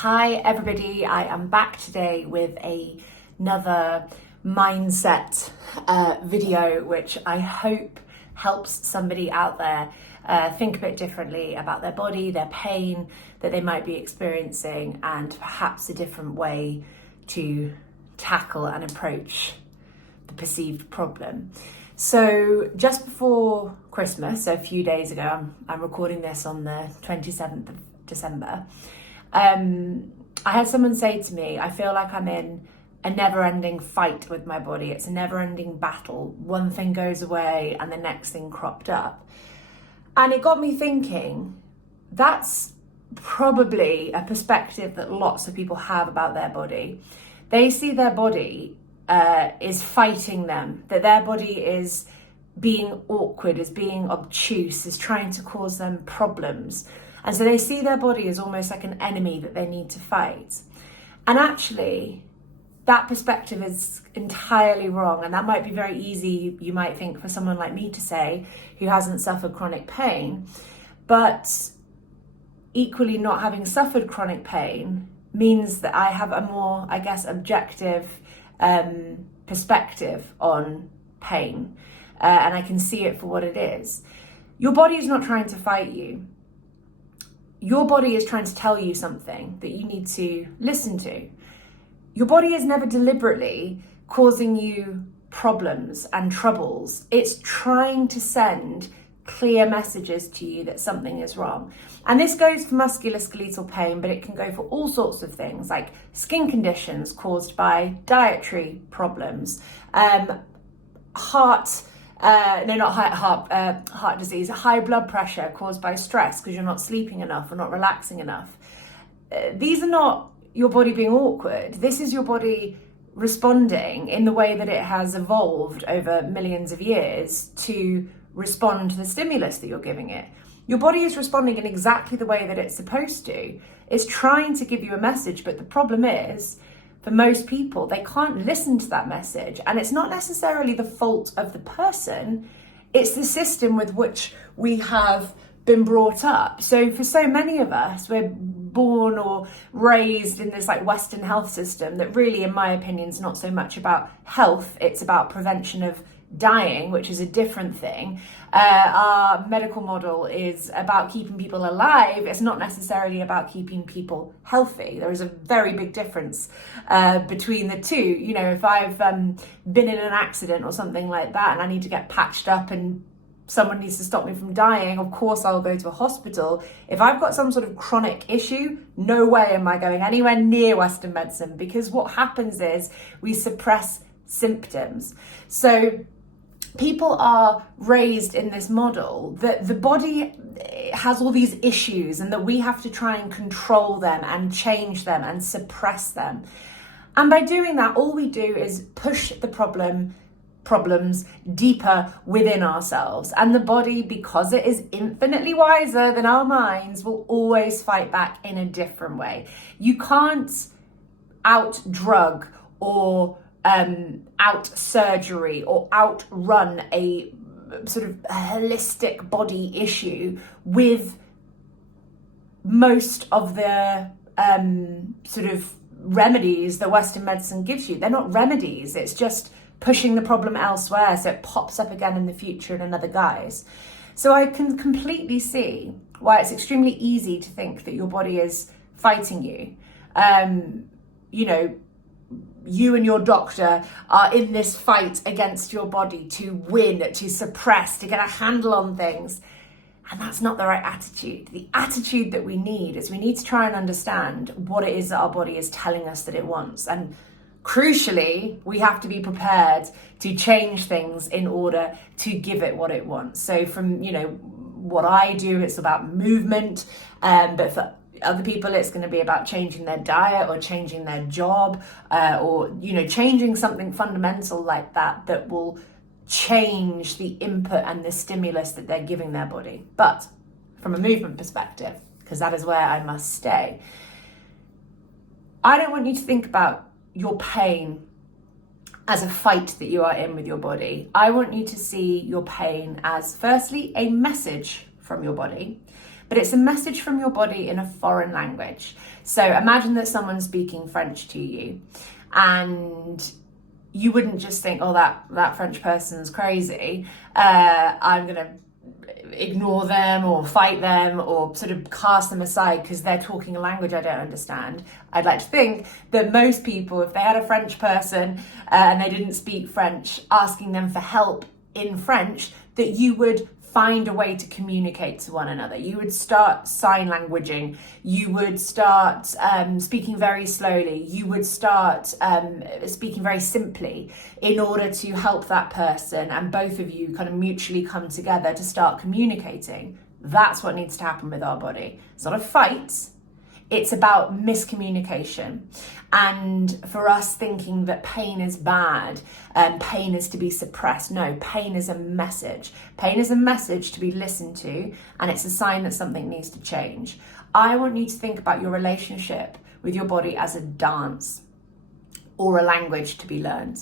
Hi everybody, I am back today with another mindset video which I hope helps somebody out there think a bit differently about their body, their pain that they might be experiencing, and perhaps a different way to tackle and approach the perceived problem. So just before Christmas, so a few days ago, I'm recording this on the 27th of December, I had someone say to me, I feel like I'm in a never-ending fight with my body. It's a never-ending battle. One thing goes away and the next thing cropped up. And it got me thinking, that's probably a perspective that lots of people have about their body. They see their body is fighting them, that their body is being awkward, is being obtuse, is trying to cause them problems. And so they see their body as almost like an enemy that they need to fight. And actually, that perspective is entirely wrong. And that might be very easy, you might think, for someone like me to say, who hasn't suffered chronic pain. But equally, not having suffered chronic pain means that I have a more, I guess, objective perspective on pain. And I can see it for what it is. Your body is not trying to fight you. Your body is trying to tell you something that you need to listen to. Your body is never deliberately causing you problems and troubles. It's trying to send clear messages to you that something is wrong. And this goes for musculoskeletal pain, but it can go for all sorts of things like skin conditions caused by dietary problems, heart disease, high blood pressure caused by stress because you're not sleeping enough or not relaxing enough. These are not your body being awkward. This is your body responding in the way that it has evolved over millions of years to respond to the stimulus that you're giving it. Your body is responding in exactly the way that it's supposed to. It's trying to give you a message, but the problem is, for most people, they can't listen to that message. And it's not necessarily the fault of the person, it's the system with which we have been brought up. So for so many of us, we're born or raised in this like Western health system that really, in my opinion, is not so much about health, it's about prevention of dying, which is a different thing. Our medical model is about keeping people alive. It's not necessarily about keeping people healthy. There is a very big difference between the two. You know, if I've been in an accident or something like that and I need to get patched up and someone needs to stop me from dying, of course I'll go to a hospital. If I've got some sort of chronic issue, no way am I going anywhere near Western medicine, because what happens is we suppress symptoms. So people are raised in this model that the body has all these issues and that we have to try and control them and change them and suppress them. And by doing that, all we do is push the problems deeper within ourselves. And the body, because it is infinitely wiser than our minds, will always fight back in a different way. You can't out-drug or out surgery or outrun a sort of holistic body issue with most of the sort of remedies that Western medicine gives you. They're not remedies, it's just pushing the problem elsewhere so it pops up again in the future in another guise. So I can completely see why it's extremely easy to think that your body is fighting you. You and your doctor are in this fight against your body to win, to suppress, to get a handle on things. And that's not the right attitude. The attitude that we need is we need to try and understand what it is that our body is telling us that it wants. And crucially, we have to be prepared to change things in order to give it what it wants. So from, what I do, it's about movement, but for other people, it's going to be about changing their diet or changing their job or, changing something fundamental like that will change the input and the stimulus that they're giving their body. But from a movement perspective, because that is where I must stay, I don't want you to think about your pain as a fight that you are in with your body. I want you to see your pain as, firstly, a message from your body, but it's a message from your body in a foreign language. So imagine that someone's speaking French to you, and you wouldn't just think, oh, that French person's crazy. I'm going to ignore them or fight them or sort of cast them aside because they're talking a language I don't understand. I'd like to think that most people, if they had a French person and they didn't speak French, asking them for help in French, that you would find a way to communicate to one another. You would start sign languaging. You would start speaking very slowly. You would start speaking very simply in order to help that person, and both of you kind of mutually come together to start communicating. That's what needs to happen with our body. It's not a fight. It's about miscommunication. And for us thinking that pain is bad and pain is to be suppressed. No, pain is a message. Pain is a message to be listened to, and it's a sign that something needs to change. I want you to think about your relationship with your body as a dance or a language to be learned.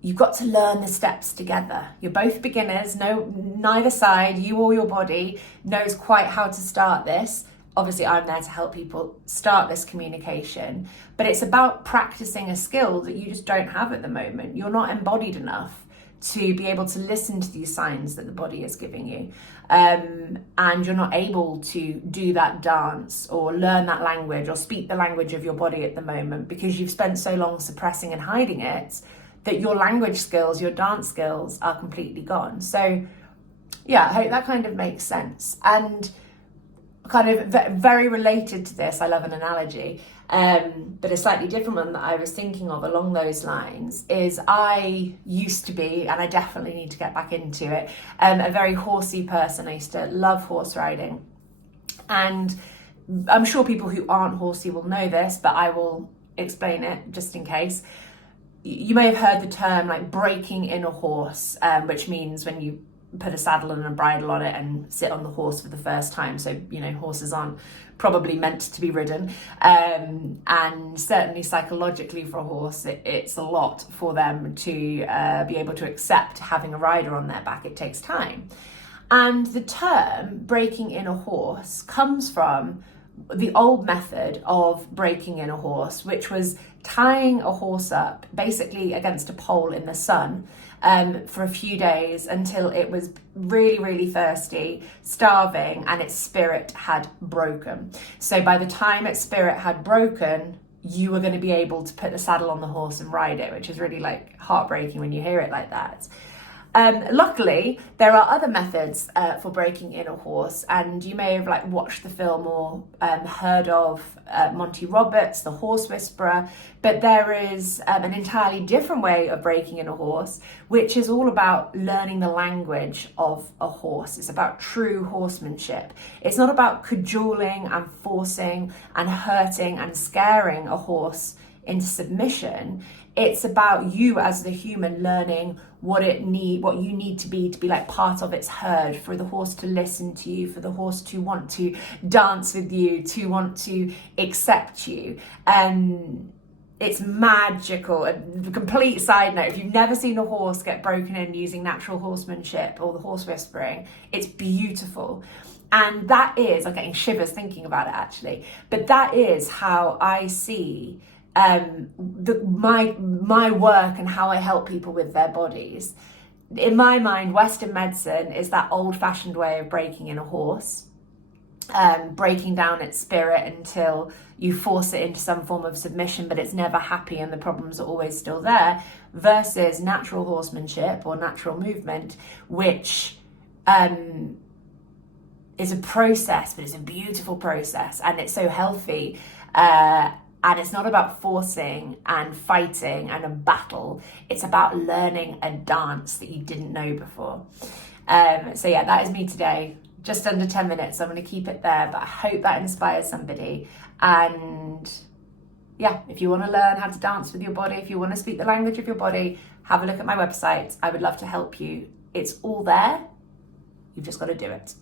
You've got to learn the steps together. You're both beginners. No, neither side, you or your body, knows quite how to start this. Obviously, I'm there to help people start this communication, but it's about practicing a skill that you just don't have at the moment. You're not embodied enough to be able to listen to these signs that the body is giving you. And you're not able to do that dance or learn that language or speak the language of your body at the moment because you've spent so long suppressing and hiding it that your language skills, your dance skills are completely gone. So yeah, I hope that kind of makes sense. And kind of very related to this, I love an analogy, but a slightly different one that I was thinking of along those lines is I used to be, and I definitely need to get back into it, a very horsey person. I used to love horse riding. And I'm sure people who aren't horsey will know this, but I will explain it just in case. You may have heard the term like breaking in a horse, which means when you put a saddle and a bridle on it and sit on the horse for the first time. So, you know, horses aren't probably meant to be ridden. And certainly psychologically for a horse, it's a lot for them to be able to accept having a rider on their back. It takes time. And the term breaking in a horse comes from the old method of breaking in a horse, which was tying a horse up basically against a pole in the sun for a few days until it was really, really thirsty, starving, and its spirit had broken. So by the time its spirit had broken, you were going to be able to put the saddle on the horse and ride it, which is really like heartbreaking when you hear it like that. Luckily, there are other methods for breaking in a horse, and you may have like watched the film or heard of Monty Roberts, the Horse Whisperer, but there is an entirely different way of breaking in a horse, which is all about learning the language of a horse. It's about true horsemanship. It's not about cajoling and forcing and hurting and scaring a horse into submission. It's about you as the human learning what you need to be like part of its herd, for the horse to listen to you, for the horse to want to dance with you, to want to accept you. It's magical. A complete side note, if you've never seen a horse get broken in using natural horsemanship or the horse whispering, it's beautiful. And that is, I'm getting shivers thinking about it actually, but that is how I see my work and how I help people with their bodies. In my mind, Western medicine is that old-fashioned way of breaking in a horse, breaking down its spirit until you force it into some form of submission, but it's never happy and the problems are always still there, versus natural horsemanship or natural movement, which is a process, but it's a beautiful process, and it's so healthy. And it's not about forcing and fighting and a battle. It's about learning a dance that you didn't know before. So yeah, that is me today. Just under 10 minutes. So I'm going to keep it there, but I hope that inspires somebody. And yeah, if you want to learn how to dance with your body, if you want to speak the language of your body, have a look at my website. I would love to help you. It's all there. You've just got to do it.